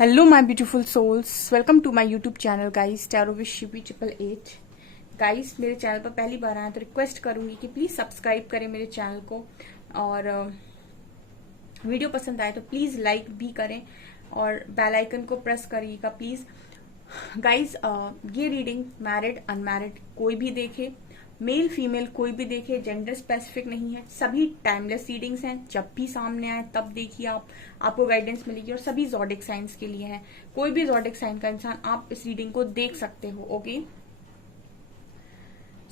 Hello my beautiful souls, welcome to my YouTube channel guys, tarot with Shipi 888। Guys, मेरे channel पर पहली बार आए तो रिक्वेस्ट करूंगी कि प्लीज सब्सक्राइब करें मेरे चैनल को, और वीडियो पसंद आए तो प्लीज लाइक भी करें और बेल आइकन को प्रेस करिएगा प्लीज। गाइस, ये रीडिंग मैरिड अनमैरिड कोई भी देखे, मेल फीमेल कोई भी देखे, जेंडर स्पेसिफिक नहीं है, सभी टाइमलेस रीडिंग्स हैं। जब भी सामने आए तब देखिए, आपको गाइडेंस मिलेगी, और सभी ज़ोडिक साइंस के लिए हैं। कोई भी ज़ोडिक साइन का इंसान आप इस रीडिंग को देख सकते हो। ओके,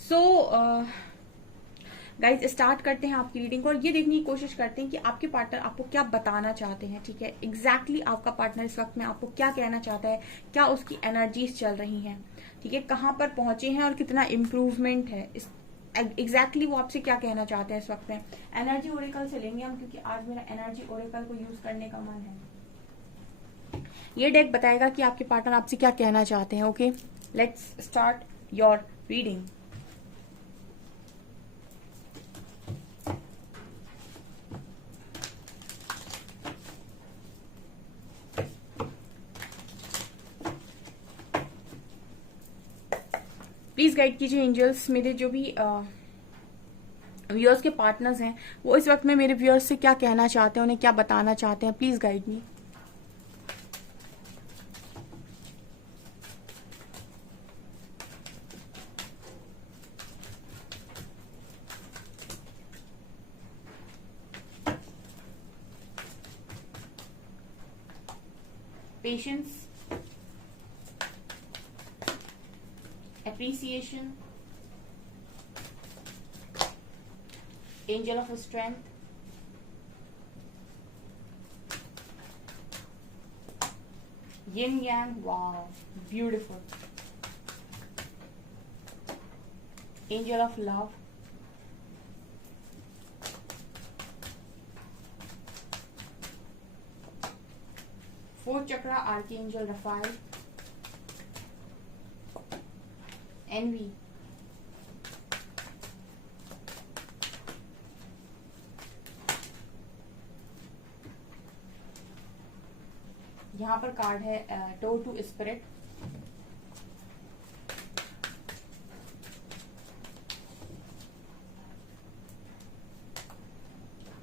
सो गाइज स्टार्ट करते हैं आपकी रीडिंग को, और ये देखने की कोशिश करते हैं कि आपके पार्टनर आपको क्या बताना चाहते हैं। ठीक है, एग्जैक्टली आपका पार्टनर इस वक्त में आपको क्या कहना चाहता है, क्या उसकी एनर्जीज चल रही हैं, ठीक है, कहाँ पर पहुंचे हैं और कितना इम्प्रूवमेंट है, एग्जैक्टली वो आपसे क्या कहना चाहते हैं इस वक्त में। एनर्जी ओरेकल से लेंगे हम, क्योंकि आज मेरा एनर्जी ओरेकल को यूज करने का मन है। ये डेक बताएगा कि आपके पार्टनर आपसे क्या कहना चाहते हैं। Okay, let's start your reading. Please guide कीजिए एंजल्स, मेरे जो भी व्यूअर्स के पार्टनर्स हैं वो इस वक्त में मेरे व्यूअर्स से क्या कहना चाहते हैं, उन्हें क्या बताना चाहते हैं। Please guide me. Patience, appreciation, angel of strength, yin yang, wow, beautiful, angel of love, fourth chakra, archangel Raphael, envy, यहाँ पर कार्ड है door to spirit,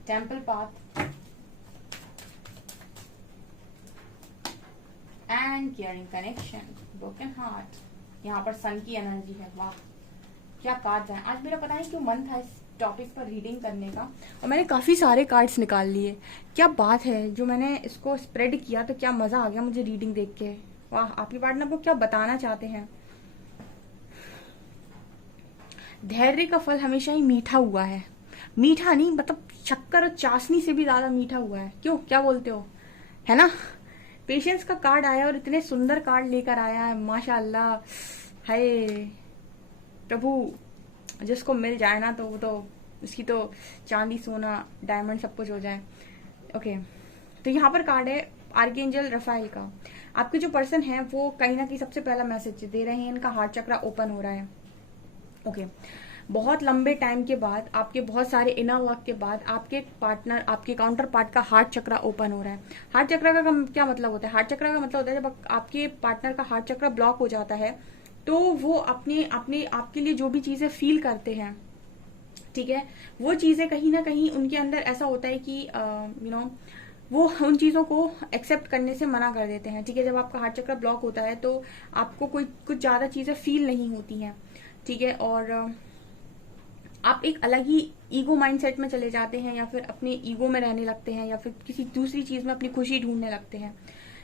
temple path and caring connection, broken heart. यहाँ पर सन की energy है। वाह, क्या card है। आज मेरा पता नहीं क्यों मन था इस टॉपिक पर रीडिंग करने का, और मैंने काफी सारे कार्ड्स निकाल लिए। क्या बात है, जो मैंने इसको स्प्रेड किया तो क्या मजा आ गया मुझे रीडिंग देख के। वाह, आपके पार्टनर को क्या बताना चाहते हैं। धैर्य का फल हमेशा ही मीठा हुआ है, मीठा नहीं मतलब शक्कर और चाशनी से भी ज्यादा मीठा हुआ है। क्यों, क्या बोलते हो, है ना। पेशेंस का कार्ड आया और इतने सुंदर कार्ड लेकर आया है, माशाल्लाह। हाय प्रभु, जिसको मिल जाए ना तो वो तो उसकी तो चांदी सोना डायमंड सब कुछ हो जाए। ओके, तो यहाँ पर कार्ड है आर्कएंजल रफाइल का। आपके जो पर्सन है वो कहीं ना कहीं सबसे पहला मैसेज दे रहे हैं, इनका हार्ट चक्रा ओपन हो रहा है। ओके, बहुत लंबे टाइम के बाद, आपके बहुत सारे इनर वर्क के बाद आपके पार्टनर, आपके काउंटर पार्ट का हार्ट चक्रा ओपन हो रहा है। हार्ट चक्रा का क्या मतलब होता है। हार्ट चक्रा का मतलब होता है जब आपके पार्टनर का हार्ट चक्रा ब्लॉक हो जाता है तो वो अपने अपने आपके लिए जो भी चीजें फील करते हैं, ठीक है, वो चीजें कहीं ना कहीं उनके अंदर ऐसा होता है कि वो उन चीजों को एक्सेप्ट करने से मना कर देते हैं। ठीक है, जब आपका हार्ट चक्र ब्लॉक होता है तो आपको कोई कुछ ज्यादा चीजें फील नहीं होती हैं। ठीक है, और आप एक अलग ही ईगो माइंडसेट में चले जाते हैं, या फिर अपने ईगो में रहने लगते हैं, या फिर किसी दूसरी चीज में अपनी खुशी ढूंढने लगते हैं।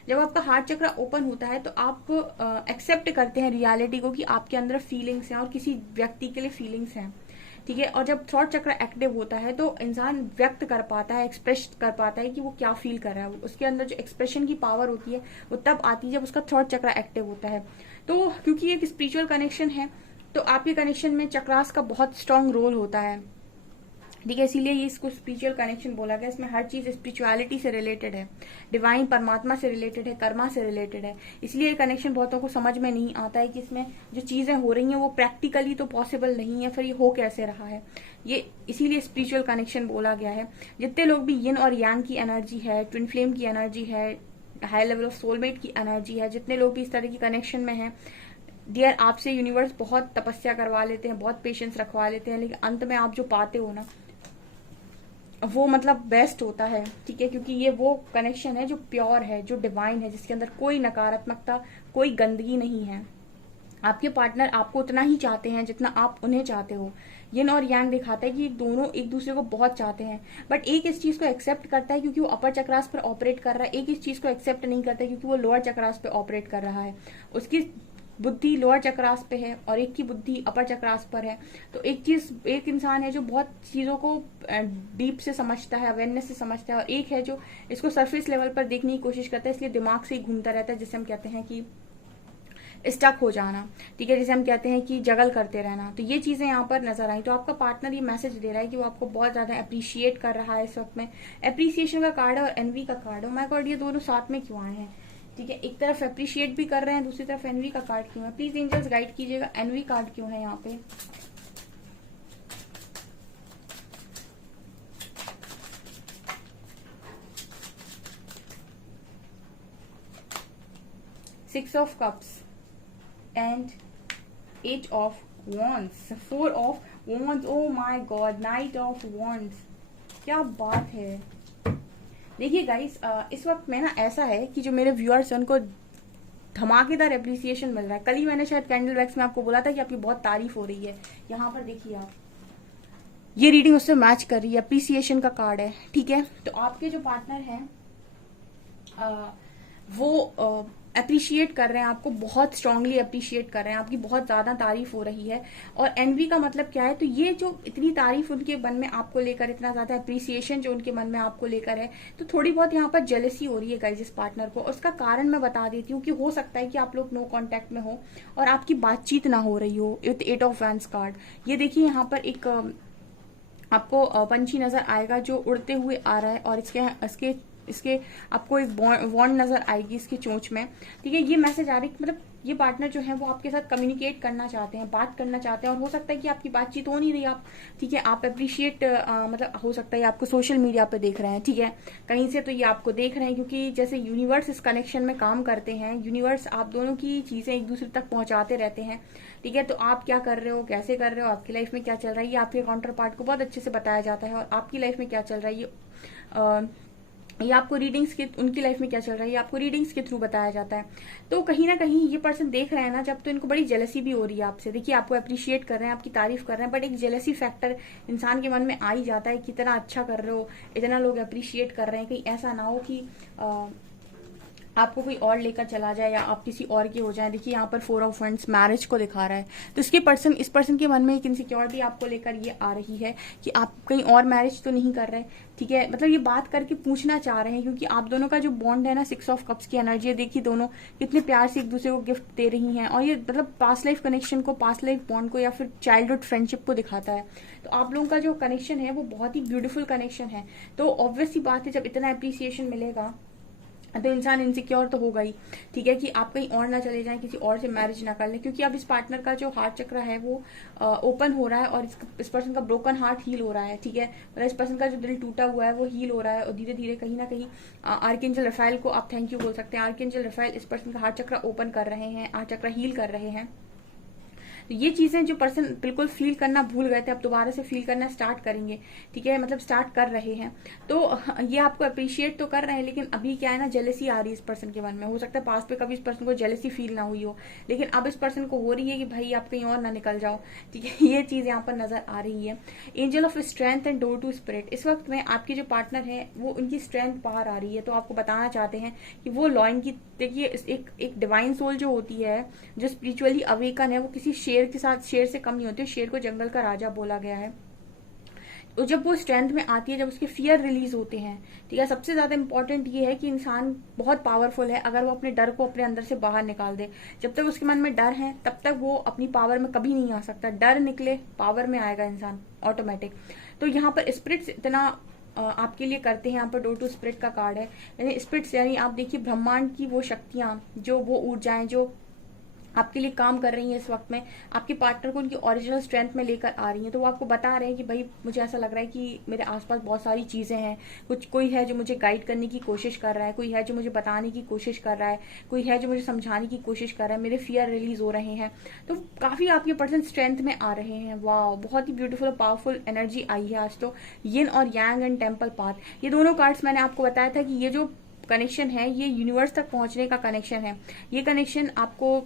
जब आपका हार्ट चक्र ओपन होता है तो आप एक्सेप्ट करते हैं रियलिटी को कि आपके अंदर फीलिंग्स हैं और किसी व्यक्ति के लिए फीलिंग्स हैं। ठीक है, और जब थॉट चक्र एक्टिव होता है तो इंसान व्यक्त कर पाता है, एक्सप्रेस कर पाता है कि वो क्या फील कर रहा है। उसके अंदर जो एक्सप्रेशन की पावर होती है वो तब आती है जब उसका थॉट चक्र एक्टिव होता है। तो क्योंकि ये एक स्पिरिचुअल कनेक्शन है तो आपके कनेक्शन में चक्रास का बहुत स्ट्रांग रोल होता है। ठीक है, इसीलिए ये इसको स्पिरिचुअल कनेक्शन बोला गया। इसमें हर चीज स्पिरिचुअलिटी से रिलेटेड है, डिवाइन परमात्मा से रिलेटेड है, कर्मा से रिलेटेड है। इसलिए ये कनेक्शन बहुतों को समझ में नहीं आता है कि इसमें जो चीजें हो रही हैं वो प्रैक्टिकली तो पॉसिबल नहीं है, फिर ये हो कैसे रहा है। ये इसीलिए स्पिरिचुअल कनेक्शन बोला गया है। जितने लोग भी यिन और यांग की एनर्जी है, ट्विन फ्लेम की एनर्जी है, हाई लेवल ऑफ सोलमेट की एनर्जी है। जितने लोग भी इस तरह की कनेक्शन में हैं डियर, आपसे यूनिवर्स बहुत तपस्या करवा लेते हैं, बहुत पेशेंस रखवा लेते हैं, लेकिन अंत में आप जो पाते हो ना वो मतलब बेस्ट होता है, ठीक है, क्योंकि ये वो कनेक्शन है जो प्योर है, जो डिवाइन है, जिसके अंदर कोई नकारात्मकता, कोई गंदगी नहीं है। आपके पार्टनर आपको उतना ही चाहते हैं जितना आप उन्हें चाहते हो। यिन और यांग दिखाता है कि दोनों एक दूसरे को बहुत चाहते हैं, बट एक इस चीज को एक्सेप्ट करता है क्योंकि वो अपर चक्रास पर ऑपरेट कर रहा है, एक इस चीज को एक्सेप्ट नहीं करता है क्योंकि वो लोअर चक्रास पे ऑपरेट कर रहा है। उसकी बुद्धि लोअर चक्रास पे है और एक की बुद्धि अपर चक्रास पर है। तो एक इंसान है जो बहुत चीजों को डीप से समझता है, अवेयरनेस से समझता है, और एक है जो इसको सरफेस लेवल पर देखने की कोशिश करता है, इसलिए दिमाग से ही घूमता रहता है, जिसे हम कहते हैं कि स्टक हो जाना, ठीक है, जिसे हम कहते हैं कि जगल करते रहना। तो ये चीजें यहाँ पर नजर आई। तो आपका पार्टनर ये मैसेज दे रहा है कि वो आपको बहुत ज्यादा अप्रिशिएट कर रहा है इस वक्त में। अप्रिसिएशन का कार्ड है और एनवी का कार्ड है। माय गॉड, ये दोनों साथ में क्यों आए हैं, ठीक है, एक तरफ अप्रिशिएट भी कर रहे हैं, दूसरी तरफ एनवी का कार्ड क्यों है। प्लीज एंजल्स गाइड कीजिएगा, एनवी कार्ड क्यों है यहाँ पे। Six of cups and 8 of wands, 4 of wands, oh my God, night of wands, क्या बात है। देखिए गाइस, इस वक्त में ना ऐसा है कि जो मेरे व्यूअर्स हैं उनको धमाकेदार एप्रिसिएशन मिल रहा है। कल ही मैंने शायद कैंडल वैक्स में आपको बोला था कि आपकी बहुत तारीफ हो रही है। यहाँ पर देखिए आप, ये रीडिंग उससे मैच कर रही है, अप्रिसिएशन का कार्ड है, ठीक है। तो आपके जो पार्टनर हैं वो अप्रिशिएट कर रहे हैं आपको, बहुत स्ट्रांगली अप्रिशिएट कर रहे हैं, आपकी बहुत ज्यादा तारीफ हो रही है। और एनवी का मतलब क्या है, तो ये जो इतनी तारीफ उनके मन में आपको लेकर, इतना ज्यादा अप्रिसिएशन जो उनके मन में आपको लेकर है, तो थोड़ी बहुत यहाँ पर जेलसी हो रही है गाइस इस पार्टनर को। उसका कारण मैं बता देती हूँ कि हो सकता है कि आप लोग नो कॉन्टेक्ट में हो और आपकी बातचीत ना हो रही हो। विद 8 ऑफ वैंड्स कार्ड, ये देखिए यहाँ पर एक आपको पंछी नजर आएगा जो उड़ते हुए आ रहा है, और इसके इसके आपको एक वॉन्ड नजर आएगी इसकी चोंच में, ठीक है। ये मैसेज आ रही है, मतलब ये पार्टनर जो है वो आपके साथ कम्युनिकेट करना चाहते हैं, बात करना चाहते हैं, और हो सकता है कि आपकी बातचीत हो नहीं रही, आप, ठीक है, आप अप्रिशिएट मतलब हो सकता है आपको सोशल मीडिया पे देख रहे हैं, ठीक है, कहीं से तो ये आपको देख रहे हैं, क्योंकि जैसे यूनिवर्स इस कनेक्शन में काम करते हैं, यूनिवर्स आप दोनों की चीजें एक दूसरे तक पहुंचाते रहते हैं, ठीक है। तो आप क्या कर रहे हो, कैसे कर रहे हो, आपकी लाइफ में क्या चल रहा है, ये आपके काउंटर पार्ट को बहुत अच्छे से बताया जाता है, और आपकी लाइफ में क्या चल रहा है ये आपको रीडिंग्स के, उनकी लाइफ में क्या चल रहा है ये आपको रीडिंग्स के थ्रू बताया जाता है। तो कहीं ना कहीं ये पर्सन देख रहे हैं ना जब, तो इनको बड़ी जेलसी भी हो रही है आपसे। देखिए, आपको अप्रिशिएट कर रहे हैं, आपकी तारीफ कर रहे हैं, बट एक जेलसी फैक्टर इंसान के मन में आ ही जाता है कि इतना अच्छा कर रहे हो, इतना लोग अप्रिशिएट कर रहे हैं, कहीं ऐसा ना हो कि आपको कोई और लेकर चला जाए या आप किसी और के हो जाए। देखिए यहाँ पर 4 ऑफ वैंड्स मैरिज को दिखा रहा है, तो इस पर्सन के मन में एक इनसिक्योरिटी आपको लेकर ये आ रही है कि आप कहीं और मैरिज तो नहीं कर रहे, ठीक है, मतलब ये बात करके पूछना चाह रहे हैं, क्योंकि आप दोनों का जो बॉन्ड है ना, 6 ऑफ कप्स की एनर्जी है, देखिए दोनों कितने प्यार से एक दूसरे को गिफ्ट दे रही हैं, और ये मतलब पास्ट लाइफ कनेक्शन को, पास्ट लाइफ बॉन्ड को, या फिर चाइल्डहुड फ्रेंडशिप को दिखाता है। तो आप लोगों का जो कनेक्शन है वो बहुत ही ब्यूटीफुल कनेक्शन है। तो ऑब्वियस सी बात है, जब इतना अप्रिसिएशन मिलेगा तो इंसान इनसिक्योर तो होगा ही, ठीक है, कि आप कहीं और ना चले जाएं, किसी और से मैरिज ना कर लें, क्योंकि अब इस पार्टनर का जो हार्ट चक्र है वो ओपन हो रहा है, और इस पर्सन का ब्रोकन हार्ट हील हो रहा है, ठीक है, मतलब इस पर्सन का जो दिल टूटा हुआ है वो हील हो रहा है, और धीरे धीरे कहीं ना कहीं आर्कएंजल रफाइल को आप थैंक यू बोल सकते हैं। आर्कएंजल रफाइल इस पर्सन का हार्ट चक्र ओपन कर रहे हैं, हार्ट चक्र हील कर रहे हैं। तो ये चीजें जो पर्सन बिल्कुल फील करना भूल गए थे, अब दोबारा से फील करना स्टार्ट करेंगे, ठीक है, मतलब स्टार्ट कर रहे हैं। तो ये आपको अप्रिशिएट तो कर रहे हैं, लेकिन अभी क्या है ना, जेलसी आ रही है इस पर्सन के मन में। हो सकता है पास्ट पे कभी इस पर्सन को जेलसी फील ना हुई हो, लेकिन अब इस पर्सन को हो रही है कि भाई आप कहीं और ना निकल जाओ, ठीक है, ये चीज यहाँ पर नजर आ रही है। Angel of strength and door to spirit, इस वक्त में आपके जो पार्टनर है वो उनकी स्ट्रेंथ बाहर आ रही है, तो आपको बताना चाहते हैं कि वो लॉइन की, देखिए एक डिवाइन सोल जो होती है, जो स्पिरिचुअली अवेकन है, वो किसी शेर के साथ, शेर से कम नहीं होती है। शेर को जंगल का राजा बोला गया है। तो जब वो स्ट्रेंथ में आती है, जब उसके फियर रिलीज होते हैं, ठीक है, सबसे ज्यादा इंपॉर्टेंट ये है कि इंसान बहुत पावरफुल है अगर वो अपने डर को अपने अंदर से बाहर निकाल दे। जब तक उसके मन में डर है तब तक वो अपनी पावर में कभी नहीं आ सकता। डर निकले, पावर में आएगा इंसान ऑटोमेटिक। तो यहाँ पर स्पिरिट्स इतना आपके लिए करते हैं। यहाँ पर डोर टू स्पिरिट का कार्ड है, यानी स्पिरिट्स, यानी आप देखिए ब्रह्मांड की वो शक्तियां, जो वो ऊर्जाएं जो आपके लिए काम कर रही हैं इस वक्त में, आपके पार्टनर को उनकी ओरिजिनल स्ट्रेंथ में लेकर आ रही हैं। तो वो आपको बता रहे हैं कि भाई मुझे ऐसा लग रहा है कि मेरे आसपास बहुत सारी चीज़ें हैं, कुछ कोई है जो मुझे गाइड करने की कोशिश कर रहा है, कोई है जो मुझे बताने की कोशिश कर रहा है, कोई है जो मुझे समझाने की कोशिश कर रहा है, मेरे फियर रिलीज हो रहे हैं। तो काफ़ी आपके पर्सन स्ट्रेंथ में आ रहे हैं। वाह, बहुत ही ब्यूटीफुल और पावरफुल एनर्जी आई है आज तो। यिन और यांग एंड टेम्पल पाथ, ये दोनों कार्ड्स मैंने आपको बताया था कि ये जो कनेक्शन है ये यूनिवर्स तक पहुंचने का कनेक्शन है। ये कनेक्शन आपको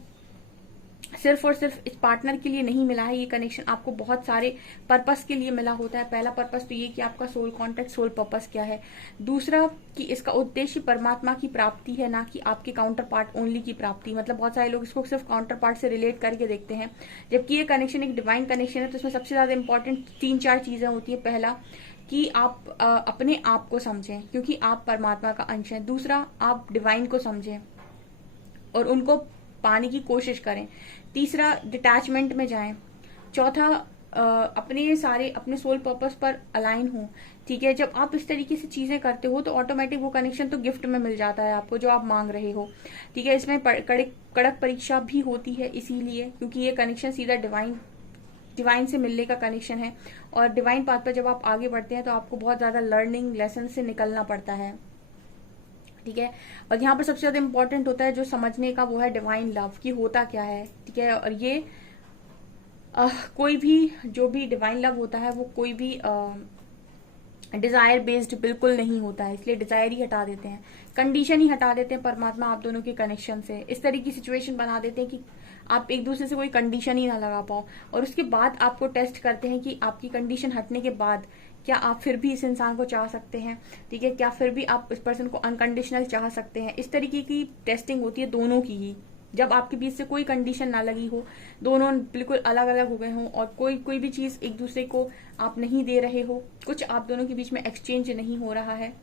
सिर्फ और सिर्फ इस पार्टनर के लिए नहीं मिला है, ये कनेक्शन आपको बहुत सारे पर्पस के लिए मिला होता है। पहला पर्पस तो ये कि आपका सोल कॉन्ट्रैक्ट, सोल पर्पस क्या है। दूसरा कि इसका उद्देश्य परमात्मा की प्राप्ति है, ना कि आपके काउंटर पार्ट ओनली की प्राप्ति। मतलब बहुत सारे लोग इसको सिर्फ काउंटर पार्ट से रिलेट करके देखते हैं, जबकि ये कनेक्शन एक डिवाइन कनेक्शन है। तो इसमें सबसे ज्यादा इंपॉर्टेंट 3-4 चीजें होती है। पहला कि आप अपने आप को समझें, क्योंकि आप परमात्मा का अंश हैं। दूसरा, आप डिवाइन को समझें और उनको पाने की कोशिश करें। तीसरा, डिटैचमेंट में जाएं। चौथा, अपने सोल पर्पस पर अलाइन हो। ठीक है, जब आप इस तरीके से चीजें करते हो तो ऑटोमेटिक वो कनेक्शन तो गिफ्ट में मिल जाता है आपको, जो आप मांग रहे हो। ठीक है, इसमें कड़क परीक्षा भी होती है, इसीलिए क्योंकि ये कनेक्शन सीधा डिवाइन से मिलने का कनेक्शन है। और डिवाइन पाथ पर जब आप आगे बढ़ते हैं तो आपको बहुत ज्यादा लर्निंग लेसन से निकलना पड़ता है। ठीक है, और यहाँ पर सबसे ज्यादा इंपॉर्टेंट होता है जो समझने का, वो है डिवाइन लव की होता क्या है। ठीक है, और ये कोई भी जो भी डिवाइन लव होता है वो कोई भी डिजायर बेस्ड बिल्कुल नहीं होता है, इसलिए डिजायर ही हटा देते हैं, कंडीशन ही हटा देते हैं परमात्मा आप दोनों के कनेक्शन से। इस तरह की सिचुएशन बना देते हैं कि आप एक दूसरे से कोई कंडीशन ही ना लगा पाओ, और उसके बाद आपको टेस्ट करते हैं कि आपकी कंडीशन हटने के बाद क्या आप फिर भी इस इंसान को चाह सकते हैं। ठीक है, क्या फिर भी आप इस पर्सन को अनकंडीशनल चाह सकते हैं। इस तरीके की टेस्टिंग होती है दोनों की ही, जब आपके बीच से कोई कंडीशन ना लगी हो, दोनों बिल्कुल अलग अलग हो गए हों, और कोई भी चीज एक दूसरे को आप नहीं दे रहे हो, कुछ आप दोनों के बीच में एक्सचेंज नहीं हो रहा है,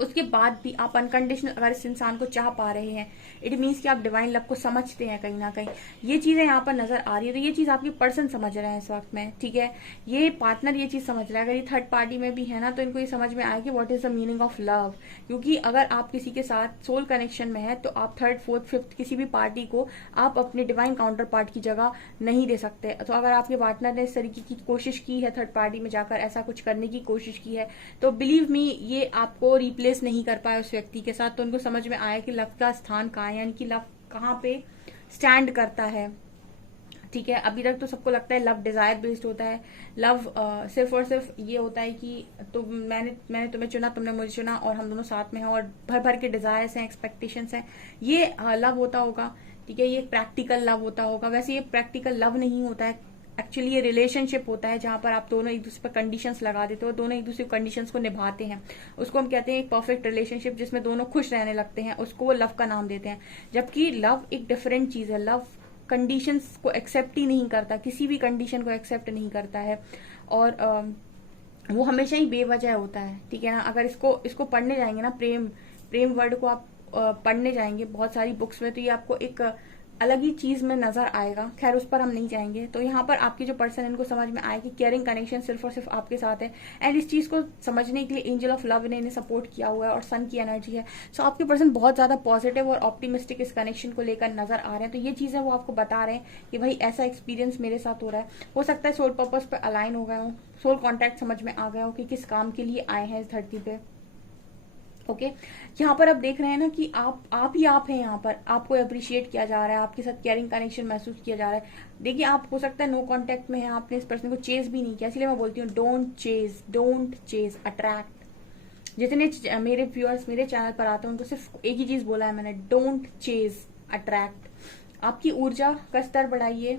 उसके बाद भी आप अनकंडीशनल अगर इस इंसान को चाह पा रहे हैं, इट मीन्स कि आप डिवाइन लव को समझते हैं कहीं ना कहीं। ये चीजें यहाँ पर नजर आ रही है। तो ये चीज आपके पर्सन समझ रहे हैं इस वक्त में। ठीक है, ये पार्टनर ये चीज समझ रहा है। अगर ये थर्ड पार्टी में भी है ना, तो इनको ये समझ में आया कि what is the meaning of love. क्योंकि अगर आप किसी के साथ सोल कनेक्शन में है तो आप थर्ड फोर्थ फिफ्थ किसी भी पार्टी को आप अपने डिवाइन काउंटर पार्ट की जगह नहीं दे सकते। तो अगर आपके पार्टनर ने इस तरीके की कोशिश की है, थर्ड पार्टी में जाकर ऐसा कुछ करने की कोशिश की है, तो बिलीव मी ये आपको रिप्लेस नहीं कर पाए उस व्यक्ति के साथ। तो उनको समझ में आया कि लव का स्थान कहाँ है, यानी कि लव कहाँ पे स्टैंड करता है। ठीक है, अभी तक तो सबको लगता है लव डिजायर बेस्ड होता है, लव सिर्फ और सिर्फ ये होता है कि तो मैंने तुम्हें चुना, तुमने मुझे चुना, और हम दोनों साथ में हैं, और भर भर के डिजायर्स हैं, एक्सपेक्टेशंस हैं, ये लव होता होगा। ठीक है, ये प्रैक्टिकल लव होता होगा। वैसे ये प्रैक्टिकल लव नहीं होता है, एक्चुअली ये रिलेशनशिप होता है जहां पर आप दोनों एक दूसरे पर कंडीशंस लगा देते हो, दोनों एक दूसरे कंडीशंस को निभाते हैं। उसको हम कहते हैं एक परफेक्ट रिलेशनशिप, जिसमें दोनों खुश रहने लगते हैं, उसको वो लव का नाम देते हैं। जबकि लव एक डिफरेंट चीज है। लव कंडीशंस को एक्सेप्ट ही नहीं करता, किसी भी कंडीशन को एक्सेप्ट नहीं करता है, और वो हमेशा ही बेवजह होता है। ठीक है ना, अगर इसको पढ़ने जाएंगे ना, प्रेम वर्ड को आप पढ़ने जाएंगे बहुत सारी बुक्स में, तो ये आपको एक अलग ही चीज में नजर आएगा। खैर उस पर हम नहीं जाएंगे। तो यहाँ पर आपके जो पर्सन इनको समझ में आया कि केयरिंग कनेक्शन सिर्फ और सिर्फ आपके साथ है, एंड इस चीज को समझने के लिए एंजल ऑफ लव ने इन्हें सपोर्ट किया हुआ है, और सन की एनर्जी है। सो आपके पर्सन बहुत ज्यादा पॉजिटिव और ऑप्टिमिस्टिक इस कनेक्शन को लेकर नजर आ रहे हैं। तो ये चीजें वो आपको बता रहे हैं कि भाई ऐसा एक्सपीरियंस मेरे साथ हो रहा है। हो सकता है सोल पर्पज पर अलाइन हो गए हो, सोल कॉन्टैक्ट समझ में आ गया हो कि किस काम के लिए आए हैं इस धरती पे। ओके, यहाँ पर आप देख रहे हैं ना कि आप ही आप हैं। यहाँ पर आपको अप्रिशिएट किया जा रहा है, आपके साथ केयरिंग कनेक्शन महसूस किया जा रहा है। देखिए, आप हो सकता है नो कांटेक्ट में है, आपने इस पर्सन को चेज भी नहीं किया, इसलिए मैं बोलती हूँ डोंट चेज, अट्रैक्ट। जितने मेरे व्यूअर्स मेरे चैनल पर आते हैं उनको सिर्फ एक ही चीज बोला है मैंने, डोंट चेज, अट्रैक्ट। आपकी ऊर्जा का स्तर बढ़ाइए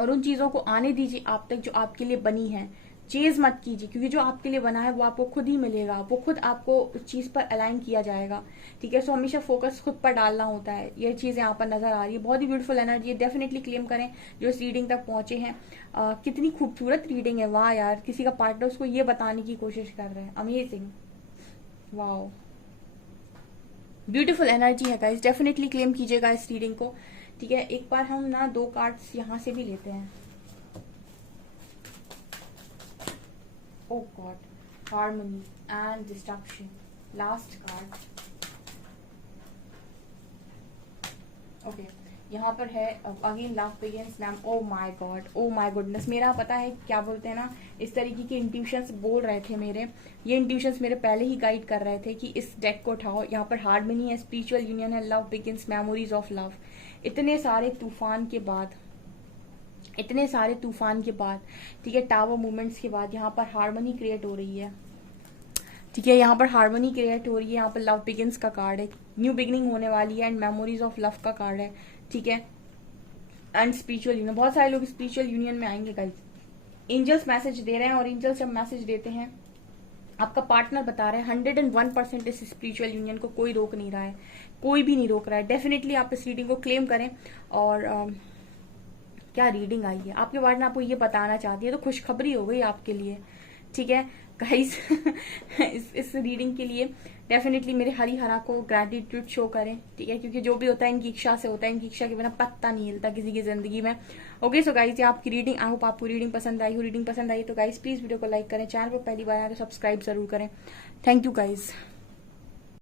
और उन चीजों को आने दीजिए आप तक जो आपके लिए बनी है। चेज मत कीजिए, क्योंकि जो आपके लिए बना है वो आपको खुद ही मिलेगा, वो खुद आपको उस चीज पर अलाइन किया जाएगा। ठीक है, सो हमेशा फोकस खुद पर डालना होता है। ये चीज यहाँ पर नजर आ रही है, बहुत ही ब्यूटीफुल एनर्जी है। डेफिनेटली क्लेम करें जो इस रीडिंग तक पहुंचे हैं। कितनी खूबसूरत रीडिंग है, वाह यार, किसी का पार्टनर उसको ये बताने की कोशिश कर रहे हैं, अमेजिंग, वाह, ब्यूटीफुल एनर्जी है गाइस। डेफिनेटली क्लेम कीजिएगा इस रीडिंग को। ठीक है, एक बार हम ना 2 कार्ड्स यहाँ से भी लेते हैं। Oh God, harmony and destruction. Last card. Okay, यहाँ पर है again love begins ma'am. Oh my God, oh my goodness, मेरा पता है क्या बोलते हैं ना, इस तरीके के इंट्यूशंस बोल रहे थे मेरे, ये इंट्यूशंस मेरे पहले ही गाइड कर रहे थे कि इस डेक को उठाओ। यहाँ पर हार्मनी है, स्पिरिचुअल यूनियन है, love begins, memories of love. इतने सारे तूफान के बाद, इतने सारे तूफान के बाद, ठीक है, टावर मूवमेंट्स के बाद यहाँ पर हार्मनी क्रिएट हो रही है। ठीक है, यहाँ पर हार्मनी क्रिएट हो रही है। यहाँ पर लव बिगिंस का कार्ड है, न्यू बिगिनिंग होने वाली है, एंड मेमोरीज ऑफ लव का कार्ड है। ठीक है, एंड स्पिरिचुअल यूनियन, बहुत सारे लोग स्पिरिचुअल यूनियन में आएंगे गाइस। एंजल्स मैसेज दे रहे हैं, और एंजल्स जब मैसेज देते हैं, आपका पार्टनर बता रहे हैं 101% इस स्पिरिचुअल यूनियन को कोई रोक नहीं रहा है, कोई भी नहीं रोक रहा है। डेफिनेटली आप इस रीडिंग को क्लेम करें। और क्या रीडिंग आई है, आपके पार्टनर आपको ये बताना चाहती है, तो खुशखबरी हो गई आपके लिए। ठीक है गाइस, इस रीडिंग के लिए डेफिनेटली मेरे हरिहरा को ग्रैटिट्यूड शो करें। ठीक है, क्योंकि जो भी होता है इनकी इच्छा से होता है, इनकी इच्छा के बिना पत्ता नहीं हिलता किसी की जिंदगी में। ओके सो गाइस, ये आपकी रीडिंग, आई होप आपको रीडिंग पसंद आई हो। रीडिंग पसंद आई तो गाइस प्लीज वीडियो को लाइक करें, चैनल पर पहली बार आए तो सब्सक्राइब जरूर करें। Thank you guys.